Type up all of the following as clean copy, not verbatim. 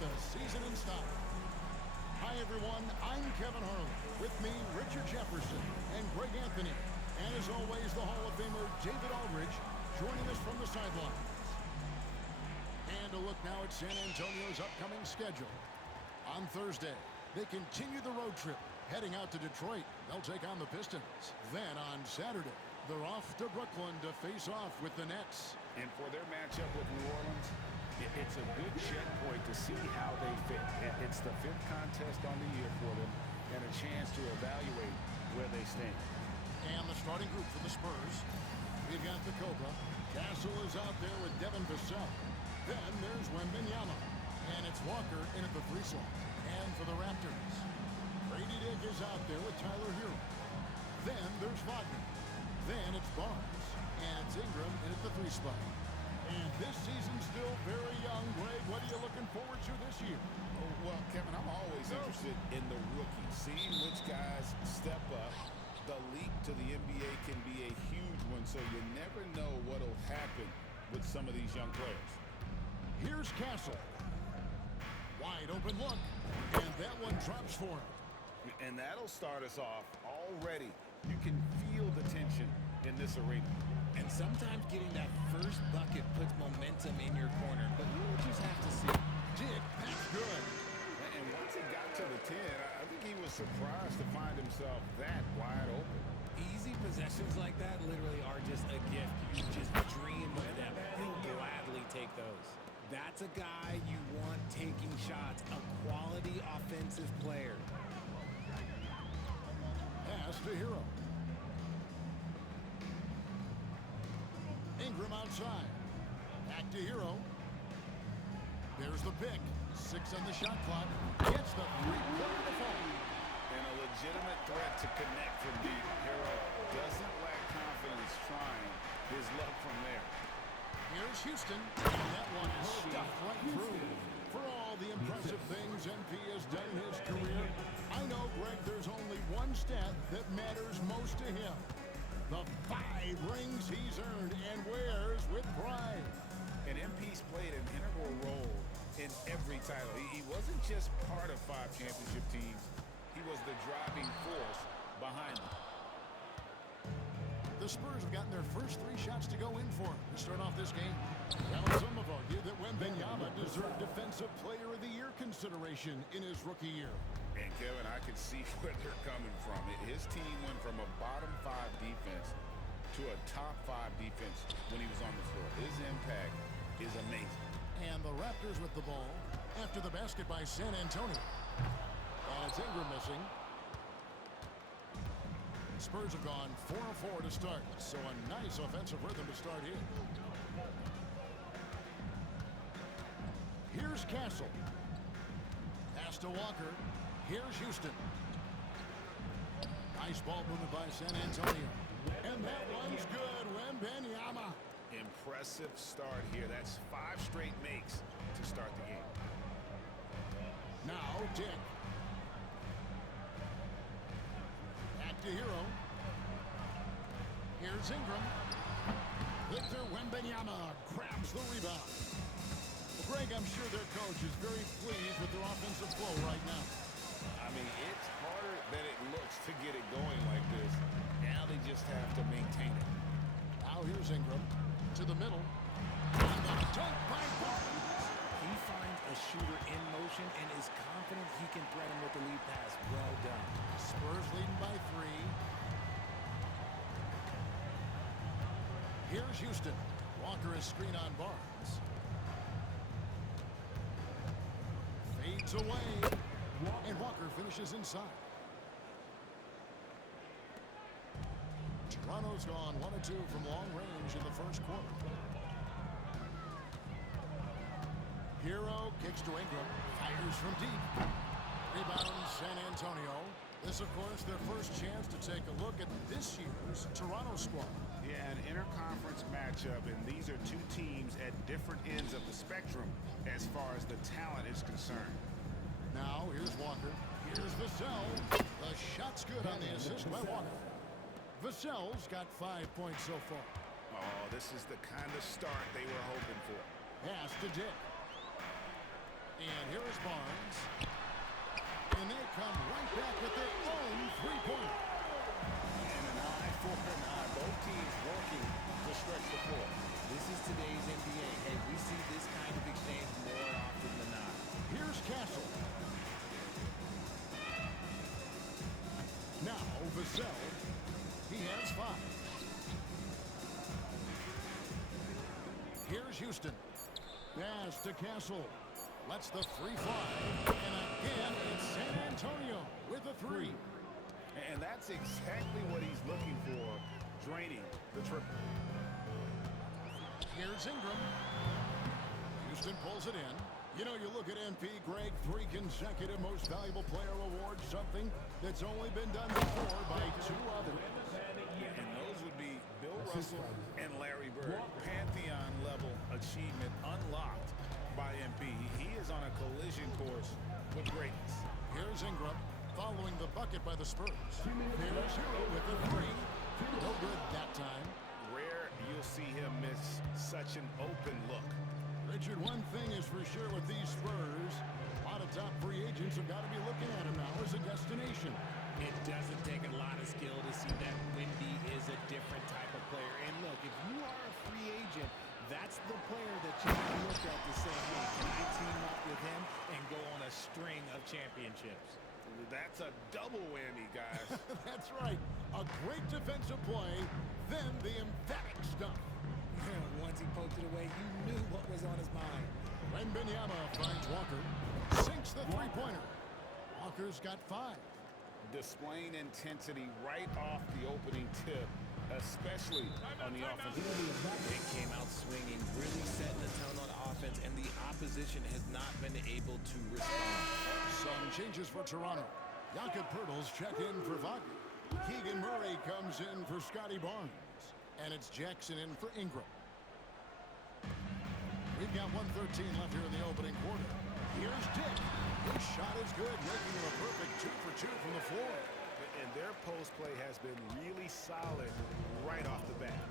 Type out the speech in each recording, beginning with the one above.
the season in style. Hi, everyone. I'm Kevin Harlan. With me, Richard Jefferson and Greg Anthony. And as always, the Hall of Famer David Aldridge joining us from the sidelines. And a look now at San Antonio's upcoming schedule. On Thursday, they continue the road trip, heading out to Detroit. They'll take on the Pistons. Then on Saturday, they're off to Brooklyn to face off with the Nets. And for their matchup with New Orleans, it's a good checkpoint to see how they fit. It's the fifth contest on the year for them and a chance to evaluate where they stand. And the starting group for the Spurs. We've got the Cobra. Castle is out there with Devin Vassell. Then there's Wembanyama. And it's Walker in at the 3 slot. And for the Raptors, Grady Dick is out there with Tyler Hero. Then there's Wagner. Then it's Barnes. And it's Ingram in at the 3 spot. And this season's still very young. Greg, what are you looking forward to this year? Oh, well, Kevin, I'm always interested in the rookies, seeing which guys step up. The leap to the NBA can be a huge one, so you never know what will happen with some of these young players. Here's Castle. Wide open look. And that one drops for him. And that'll start us off already. You can feel the tension in this arena. And sometimes getting that first bucket puts momentum in your corner. But we'll just have to see. Dick, that's good. And once he got to the 10, I think he was surprised to find himself that wide open. Easy possessions like that literally are just a gift. You just dream of them. He'll gladly take those. That's a guy you want taking shots, a quality offensive player. Pass to Hero. Ingram outside. Back to Hero. There's the pick. 6 on the shot clock. Gets the 3-pointer to fall. And a legitimate threat to connect from deep. Hero doesn't lack confidence trying his luck from there. Here's Houston. And that one is stuffed right through. For all the impressive things MP has done in his career, I know, Greg, there's only one stat that matters most to him. The 5 rings he's earned and wears with pride. And MP's played an integral role in every title. He wasn't just part of 5 championship teams. He was the driving force behind them. The Spurs have gotten their first 3 shots to go in for to start off this game. Now some have argued that Wembanyama deserved Defensive Player of the Year consideration in his rookie year. And Kevin, I could see where they're coming from. His team went from a bottom 5 defense to a top 5 defense when he was on the floor. His impact is amazing. And the Raptors with the ball after the basket by San Antonio. And it's Ingram missing. Spurs have gone 4 of 4 to start, so a nice offensive rhythm to start here. Here's Castle. Pass to Walker. Here's Houston. Nice ball movement by San Antonio. And that one's good. Wembanyama. Impressive start here. That's 5 straight makes to start the game. Now Dick. Back to Hero. Here's Ingram. Victor Wembanyama grabs the rebound. Well, Greg, I'm sure their coach is very pleased with their offensive flow right now. I mean, it's harder than it looks to get it going like this. Now they just have to maintain it. Now here's Ingram to the middle. And the dunk by Barnes. He finds a shooter in motion and is confident he can thread him with the lead pass. Well done. Spurs leading by 3. Here's Houston. Walker is screen on Barnes. Fades away. And Walker finishes inside. Toronto's gone 1 of 2 from long range in the first quarter. Hero kicks to Ingram. Fires from deep. Rebound San Antonio. This, of course, their first chance to take a look at this year's Toronto squad. Yeah, an interconference matchup, and these are 2 teams at different ends of the spectrum as far as the talent is concerned. Now, here's Walker. Here's Vassell. The shot's good on the assist by Walker. Vassell's got 5 points so far. Oh, this is the kind of start they were hoping for. Pass to Dick. And here is Barnes. And they come right back with their own three-pointer. And an eye for an eye. Both teams working to stretch the floor. This is today's NBA. Hey, we see this kind of exchange more often than not. Here's Castle. Now, Vassell. He has 5. Here's Houston. Pass to Castle. Lets the 3 fly. And again, it's San Antonio with a 3. And that's exactly what he's looking for, draining the triple. Here's Ingram. Houston pulls it in. You know, you look at MP, Greg, 3 consecutive Most Valuable Player awards, something that's only been done before by 2 others. And those would be Bill Russell and Larry Bird. Pantheon-level achievement unlocked by MP. He is on a collision course with greatness. Here's Ingram following the bucket by the Spurs. Here's Hero with a 3. No good that time. Rare you'll see him miss such an open look. Richard, one thing is for sure with these Spurs, a lot of top free agents have got to be looking at him now as a destination. It doesn't take a lot of skill to see that Wemby is a different type of player. And look, if you are a free agent, that's the player that you can look at to say, hey, can I team up with him and go on a string of championships? That's a double whammy, guys. That's right. A great defensive play, then the emphatic stuff. Once he poked it away, you knew what was on his mind. Wembanyama finds Walker. Sinks the three-pointer. Walker's got 5. Displaying intensity right off the opening tip, especially on the offensive end. It came out swinging, really setting the tone on offense, and the opposition has not been able to respond. Some changes for Toronto. Jakob Poeltl's check in for Wagner. Keegan Murray comes in for Scotty Barnes. And it's Jackson in for Ingram. We've got 1:13 left here in the opening quarter. Here's Dick. His shot is good, making it a perfect 2 for 2 from the floor. And their post play has been really solid right off the bat.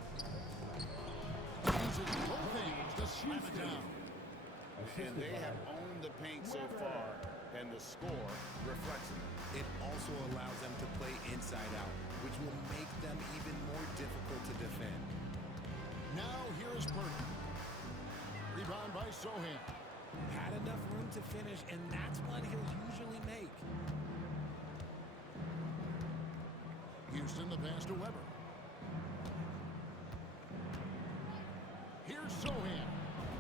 Uses both hands to slam it down. And they have owned the paint so far, and the score reflects it. It also allows them to play inside out, which will make them even more difficult to defend. Now here's Burton. Rebound by Sohan. Had enough room to finish, and that's one he'll usually make. Houston, the pass to Weber. Here's Sohan.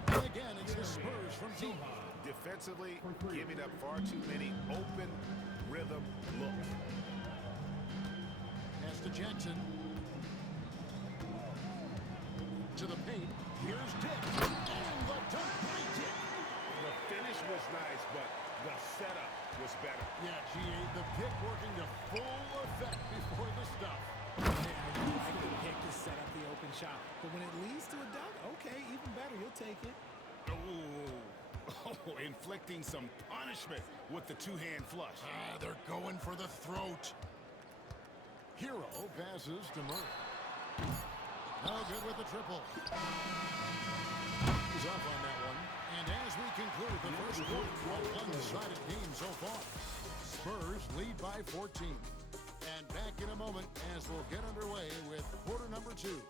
And again, it's the Spurs from deep. Defensively, giving up far too many open rhythm looks. Pass to Jackson. To the paint. Here's Dick. And the dunk by Dick. The finish was nice, but the setup was better. Yeah, G.A., the pick working to full effect before the stuff. I like the pick to set up the open shot, but when it leads to a dunk, okay, even better, you'll take it. Oh, inflicting some punishment with the two-hand flush. They're going for the throat. Hero passes to Murray. No good with the triple. He's off on that one. And as we conclude the first quarter, a one-sided game so far. Spurs lead by 14. And back in a moment as we'll get underway with quarter number 2.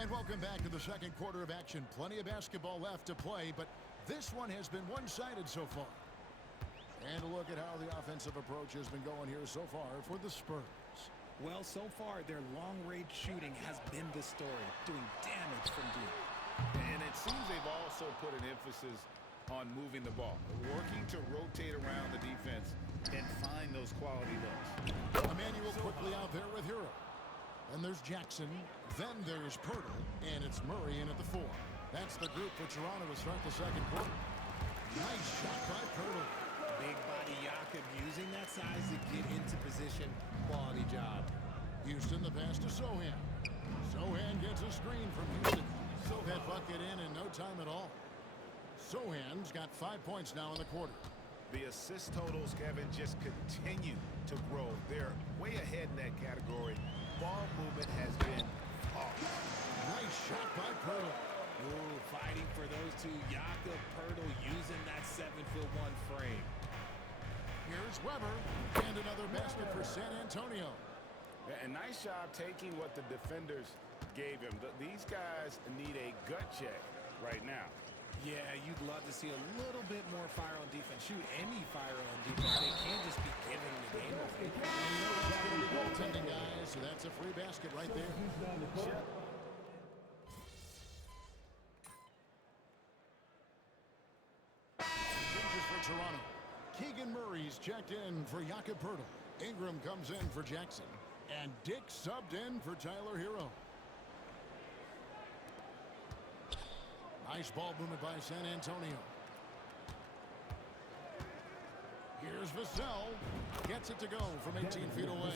And welcome back to the second quarter of action. Plenty of basketball left to play, but this one has been one-sided so far. And a look at how the offensive approach has been going here so far for the Spurs. Well, so far, their long-range shooting has been the story, doing damage from deep. And it seems they've also put an emphasis on moving the ball, working to rotate around the defense and find those quality looks. Emmanuel quickly out there with Hero. And there's Jackson. Then there's Poeltl. And it's Murray in at the 4. That's the group for Toronto to start the second quarter. Nice shot by Poeltl. Big body Jakob using that size to get into position. Quality job. Houston, the pass to Sohan. Sohan gets a screen from Houston. That bucket in no time at all. Sohan's got 5 points now in the quarter. The assist totals, Kevin, just continue to grow. They're way ahead in that category. Ball movement has been off. Nice shot by Poeltl. Ooh, fighting for those two. Jakob Poeltl using that 7'1" frame. Here's Weber, and another basket for San Antonio. Yeah, and nice job taking what the defenders gave him. These guys need a gut check right now. Yeah, you'd love to see a little bit more fire on defense. Shoot, any fire on defense. They can't just be giving the game away. And you know that's going to be goaltending, guys, so that's a free basket right there. Changes for Toronto. Keegan Murray's checked in for Jakob Poeltl. Ingram comes in for Jackson. And Dick subbed in for Tyler Hero. Nice ball movement by San Antonio. Here's Vassell. Gets it to go from 18 feet away.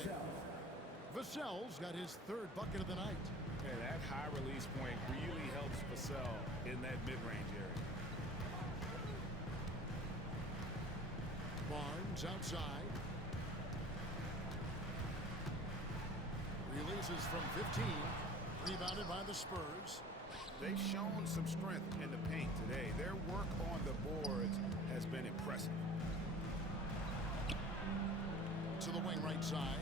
Vassell's got his third bucket of the night. And that high release point really helps Vassell in that mid-range area. Barnes outside. Releases from 15. Rebounded by the Spurs. They've shown some strength in the paint today. Their work on the boards has been impressive. To the wing right side.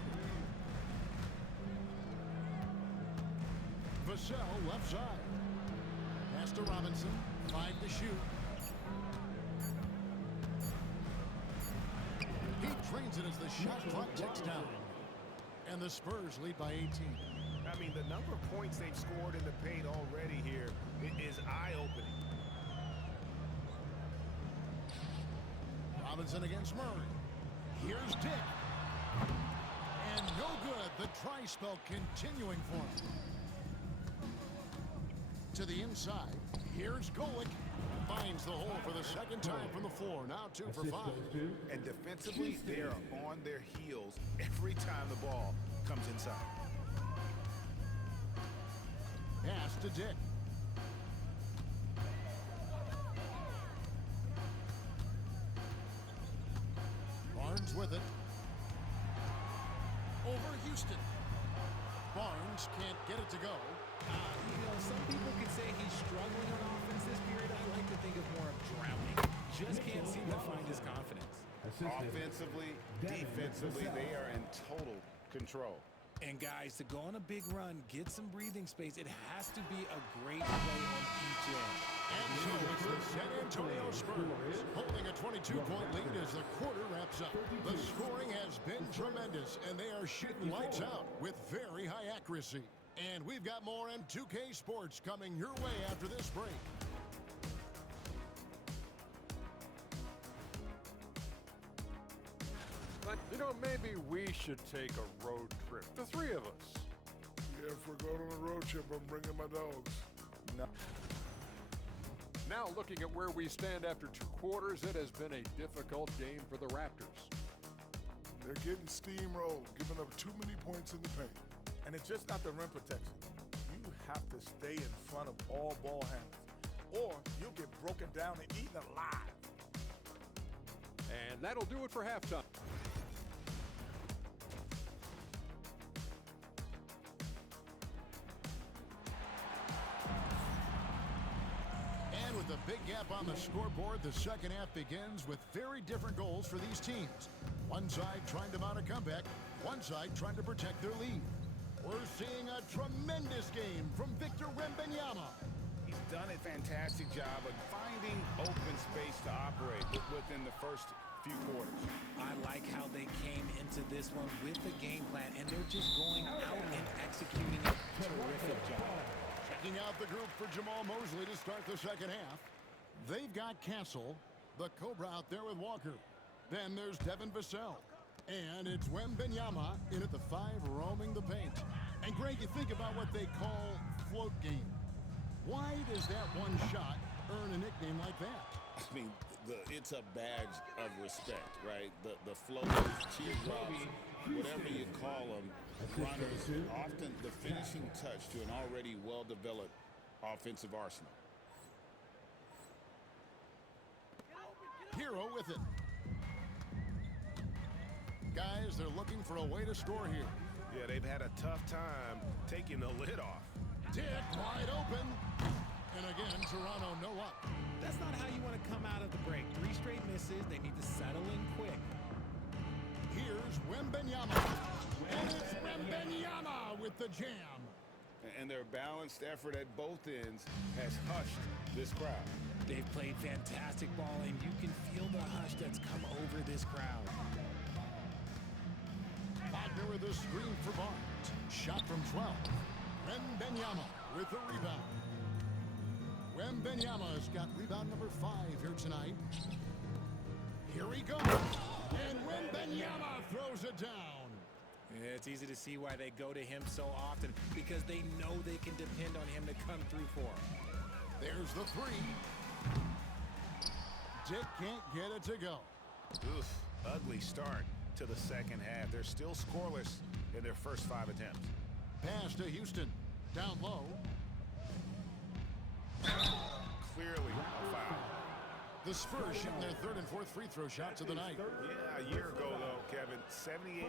Vassell left side. Pass to Robinson. 5 to shoot. He trains it as the shot clock ticks down. And the Spurs lead by 18. I mean, the number of points they've scored in the paint already here is eye-opening. Robinson against Murray. Here's Dick. And no good. The try spell continuing for him. To the inside. Here's Golick. Finds the hole for the second time from the floor. Now 2 for 5. And defensively, they are on their heels every time the ball comes inside. Pass to Dick. Barnes with it. Over Houston. Barnes can't get it to go. Some people could say he's struggling on offense this period. I like to think of more of drowning. Just can't seem to find his confidence. Offensively, defensively, they are in total control. And guys, to go on a big run, get some breathing space, it has to be a great play on each end. And so it's the San Antonio Spurs holding a 22-point lead as the quarter wraps up. The scoring has been tremendous, and they are shooting lights out with very high accuracy. And we've got more M2K Sports coming your way after this break. You know, maybe we should take a road trip. The three of us. Yeah, if we're going on a road trip, I'm bringing my dogs. No. Now, looking at where we stand after 2 quarters, it has been a difficult game for the Raptors. They're getting steamrolled, giving up too many points in the paint. And it's just not the rim protection. You have to stay in front of all ball handlers, or you'll get broken down and eaten alive. And that'll do it for halftime. And with a big gap on the scoreboard, the second half begins with very different goals for these teams. One side trying to mount a comeback, one side trying to protect their lead. We're seeing a tremendous game from Victor Wembanyama. He's done a fantastic job of finding open space to operate within the first few quarters. I like how they came into this one with a game plan, and they're just going out and executing a terrific job. Checking out the group for Jamal Mosley to start the second half. They've got Castle, the Cobra out there with Walker. Then there's Devin Vassell. And it's Wembanyama in at the 5 roaming the paint. And Greg, you think about what they call float game. Why does that one shot earn a nickname like that? I mean, it's a badge of respect, right? The floaters, teardrops, whatever you call them, runners, often the finishing touch to an already well-developed offensive arsenal. Hero with it. Guys, they're looking for a way to score here. Yeah, they've had a tough time taking the lid off. Dick wide open. And again, Toronto no up. That's not how you want to come out of the break. 3 straight misses. They need to settle in quick. Here's Wembanyama. And it's Wembanyama with the jam. And their balanced effort at both ends has hushed this crowd. They've played fantastic ball, and you can feel the hush that's come over this crowd. Wagner with a screen for Barnes. Shot from 12. Wembanyama with the rebound. Wembanyama's got rebound number 5 here tonight. Here he goes. And Wembanyama throws it down. It's easy to see why they go to him so often, because they know they can depend on him to come through for them. There's the 3. Dick can't get it to go. Oof, ugly start to the second half. They're still scoreless in their first 5 attempts. Pass to Houston. Down low. Clearly a foul. The Spurs shooting their 3rd and 4th free throw shots of the night. Yeah, a year ago, though, Kevin, 78%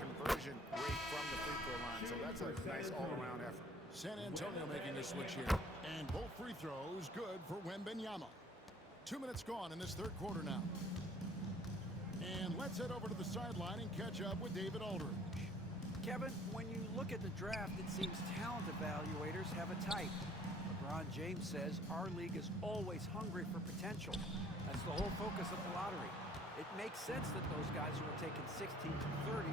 conversion rate from the free throw line. So that's a nice all-around effort. San Antonio making a switch here. And both free throws good for Wembanyama. 2 minutes gone in this 3rd quarter now. And let's head over to the sideline and catch up with David Aldridge. Kevin, when you look at the draft, it seems talent evaluators have a type. LeBron James says our league is always hungry for potential. That's the whole focus of the lottery. It makes sense that those guys who are taken 16 to 30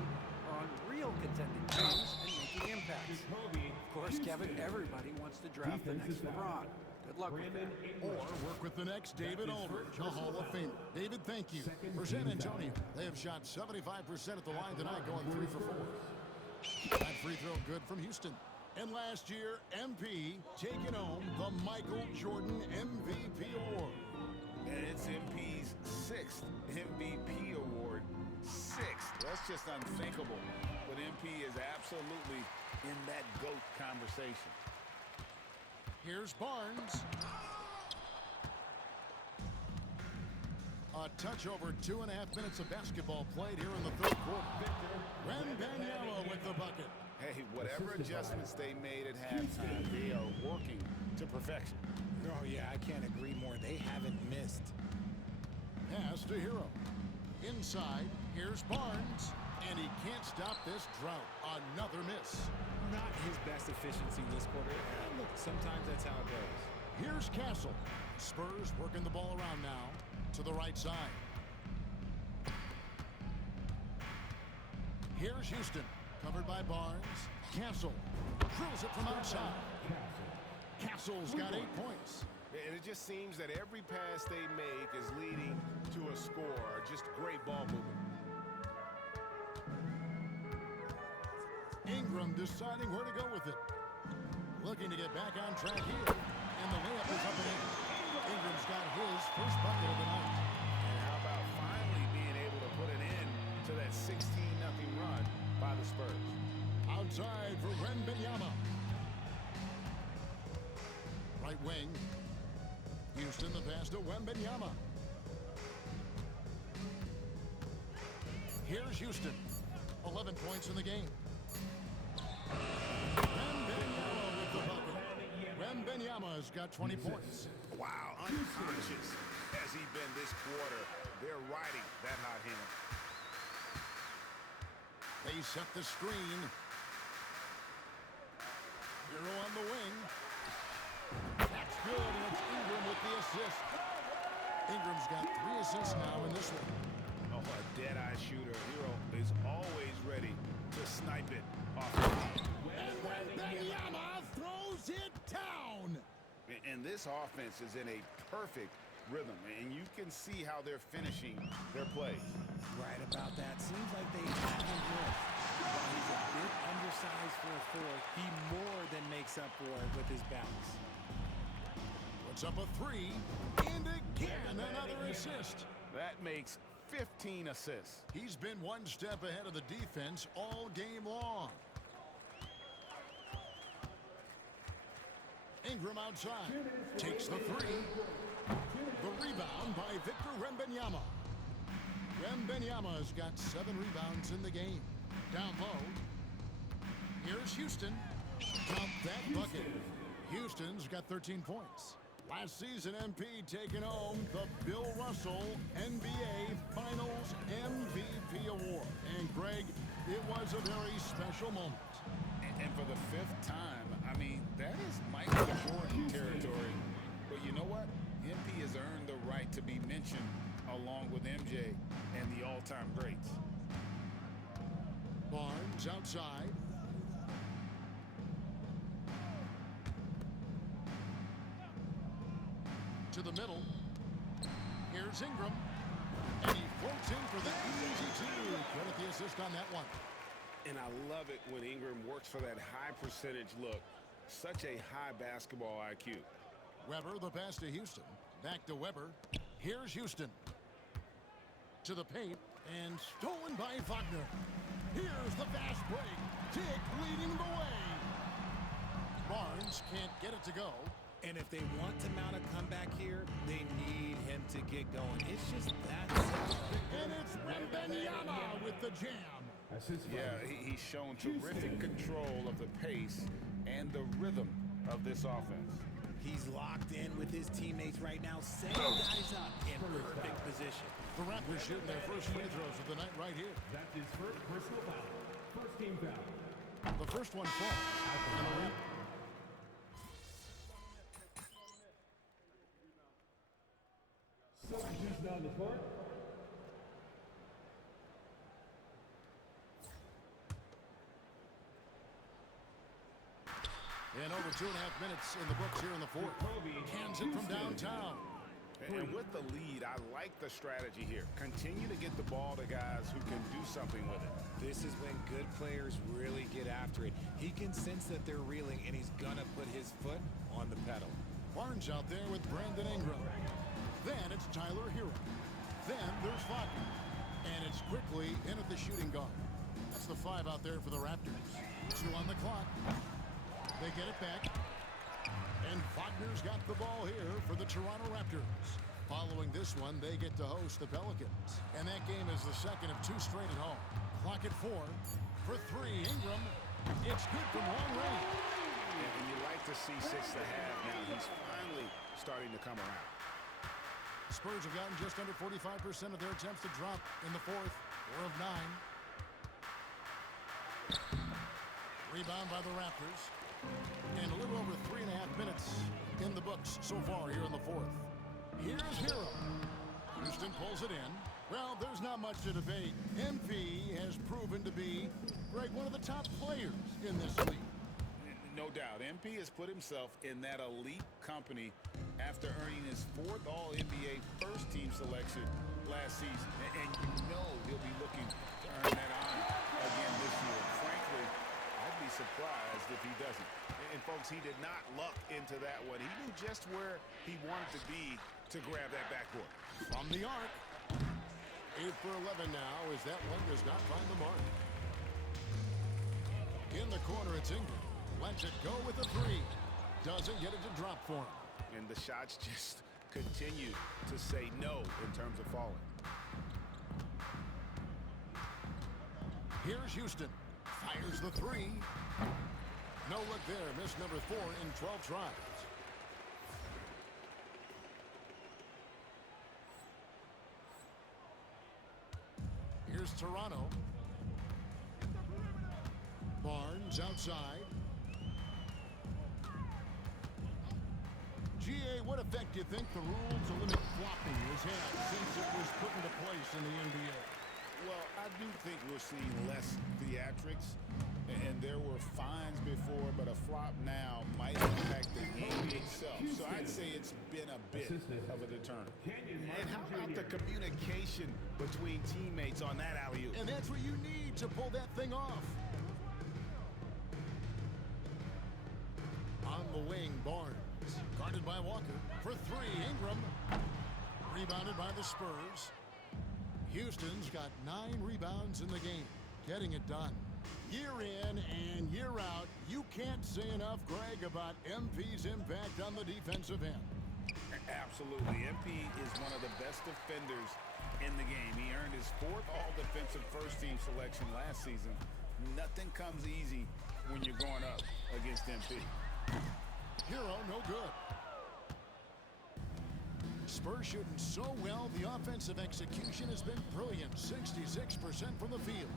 are on real contending teams and making impacts. Of course, Kevin, everybody wants to draft the next LeBron. Good luck with that. Or work with the next David Aldridge, a Hall of Famer. David, thank you. For San Antonio, they have shot 75% at the line tonight, going 3 for 4. That free throw good from Houston. And last year, MP taking home the Michael Jordan MVP award. And it's MP's 6th MVP award. 6th. That's just unthinkable. But MP is absolutely in that GOAT conversation. Here's Barnes. A touch over 2.5 minutes of basketball played here in the 3rd quarter. Wembanyama with the bucket. Hey, whatever adjustments they made at halftime, they are working to perfection. Oh, yeah, I can't agree more. They haven't missed. Pass to Hero. Inside, here's Barnes. And he can't stop this drought. Another miss. Not his best efficiency this quarter. Look, sometimes that's how it goes. Here's Castle. Spurs working the ball around now to the right side. Here's Houston. Covered by Barnes. Castle drills it from outside. Castle's got 8 points. And it just seems that every pass they make is leading to a score. Just great ball movement. Ingram deciding where to go with it. Looking to get back on track here. And the layup is up and in. Ingram's got his first bucket of the night. And how about finally being able to put an end to that 16-0 run by the Spurs? Outside for Wembanyama. Right wing. Houston the pass to Wembanyama. Here's Houston. 11 points in the game. Wembanyama with the bucket. Wembanyama's got 20 points. Wow, unconscious has he been this quarter. They're riding that hot hand. They set the screen. Hero on the wing. That's good, and it's Ingram with the assist. Ingram's got 3 assists now in this one. Oh, a dead-eye shooter. Hero is always ready to snipe it off the top. And Wembanyama throws it down. And this offense is in a perfect rhythm, and you can see how they're finishing their plays. Right about that. Seems like they haven't missed. While he's a bit undersized for a 4, he more than makes up for it with his bounce. Puts up a 3, and again another assist. That makes 15 assists. He's been one step ahead of the defense all game long. Ingram outside. Takes the 3. The rebound by Victor Wembanyama. Wembanyama's got 7 rebounds in the game. Down low. Here's Houston. Count that bucket. Houston's got 13 points. Last season, MP taking home the Bill Russell NBA Finals MVP award. And Greg, it was a very special moment. And for the 5th time, I mean, that is Michael Jordan territory. But you know what? MP has earned the right to be mentioned along with MJ and the all-time greats. Barnes outside. To the middle. Here's Ingram. And he floats in for the easy 2. Credit the assist on that one. And I love it when Ingram works for that high percentage look. Such a high basketball IQ. Weber, the pass to Houston. Back to Weber. Here's Houston. To the paint. And stolen by Wagner. Here's the fast break. Tick leading the way. Barnes can't get it to go. And if they want to mount a comeback here, they need him to get going. It's just that simple. And it's Wembanyama with the jam. Yeah, he's shown terrific control of the pace and the rhythm of this offense. He's locked in with his teammates right now, setting guys up in perfect position. The Raptors shooting their first free throws of the night right here. That's his first personal foul. First team foul. The first one falls. Substitution on the court. And over 2.5 minutes in the books here in the fourth. Cans it from downtown. And with the lead, I like the strategy here. Continue to get the ball to guys who can do something with it. This is when good players really get after it. He can sense that they're reeling, and he's going to put his foot on the pedal. Barnes out there with Brandon Ingram. Then it's Tyler Hero. Then there's Wagner. And it's quickly in at the shooting guard. That's the 5 out there for the Raptors. 2 on the clock. They get it back. And Wagner's got the ball here for the Toronto Raptors. Following this one, they get to host the Pelicans. And that game is the second of 2 straight at home. Clock at 4. For 3, Ingram. It's good from long range. And you like to see 6.5 now. He's finally starting to come around. Spurs have gotten just under 45% of their attempts to drop in the fourth. 4 of 9. Rebound by the Raptors. And a little over 3.5 minutes in the books so far here in the fourth. Here's Hero. Houston pulls it in. Well, there's not much to debate. MP has proven to be, Greg, one of the top players in this league. No doubt. MP has put himself in that elite company after earning his 4th All-NBA first-team selection last season. And you know he'll be looking to earn that honor again this year. Frankly, I'd be surprised if he doesn't. And folks, he did not luck into that one. He knew just where he wanted to be to grab that backboard. From the arc. 8 for 11 now as that one does not find the mark. In the corner, it's Ingram. Lets it go with a 3. Doesn't get it to drop for him. And the shots just continue to say no in terms of falling. Here's Houston. Fires the 3. No look there. Missed number 4 in 12 tries. Here's Toronto. Barnes outside. GA, what effect do you think the rules to limit flopping has had since it was put into place in the NBA? Well, I do think we're seeing less theatrics, and there were fines before, but a flop now might impact the game itself. So I'd say it's been a bit of a deterrent. And how about the communication between teammates on that alley-oop? And that's what you need to pull that thing off. On the wing, Barnes. Guarded by Walker. For 3, Ingram. Rebounded by the Spurs. Houston's got 9 rebounds in the game. Getting it done. Year in and year out, you can't say enough, Greg, about MP's impact on the defensive end. Absolutely. MP is one of the best defenders in the game. He earned his 4th all-defensive first-team selection last season. Nothing comes easy when you're going up against MP. Hero, no good. Spurs shooting so well, the offensive execution has been brilliant. 66% from the field.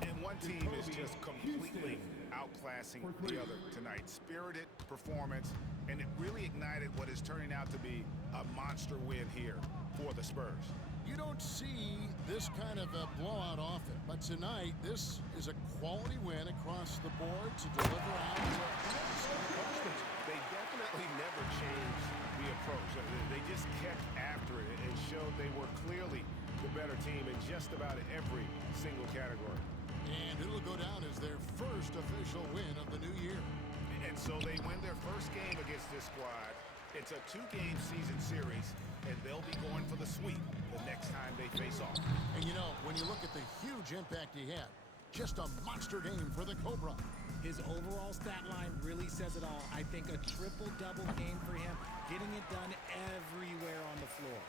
And one team is just completely outclassing the other tonight. Spirited performance, and it really ignited what is turning out to be a monster win here for the Spurs. You don't see this kind of a blowout often, but tonight this is a quality win across the board to deliver out. They definitely never changed the approach. They just kept after it and showed they were clearly the better team in just about every single category. And it'll go down as their first official win of the new year. And so they win their first game against this squad. It's a 2-game season series, and they'll be going for the sweep the next time they face off. And you know, when you look at the huge impact he had, just a monster game for the Cobra. His overall stat line really says it all. I think a triple-double game for him, getting it done everywhere on the floor.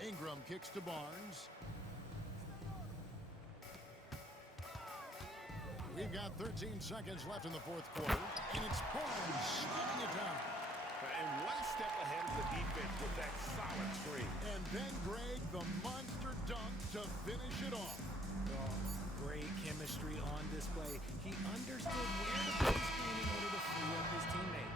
Ingram kicks to Barnes. We've got 13 seconds left in the 4th quarter, and it's Barnes slamming it down. And one step ahead of the defense with that solid screen. And then Greg, the monster dunk to finish it off. Oh, great chemistry on display. He understood where to put his screen in order to free up his teammate.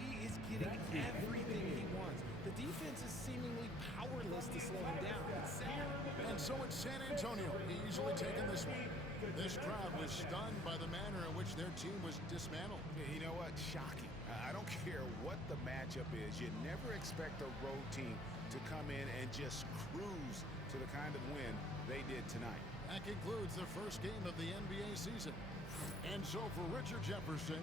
He is getting everything he wants. The defense is seemingly powerless to slow him down. It's sad. And so it's San Antonio easily taking this one. This crowd was stunned by the manner in which their team was dismantled. You know what? Shocking. I don't care what the matchup is. You never expect a road team to come in and just cruise to the kind of win they did tonight. That concludes the first game of the NBA season. And so for Richard Jefferson,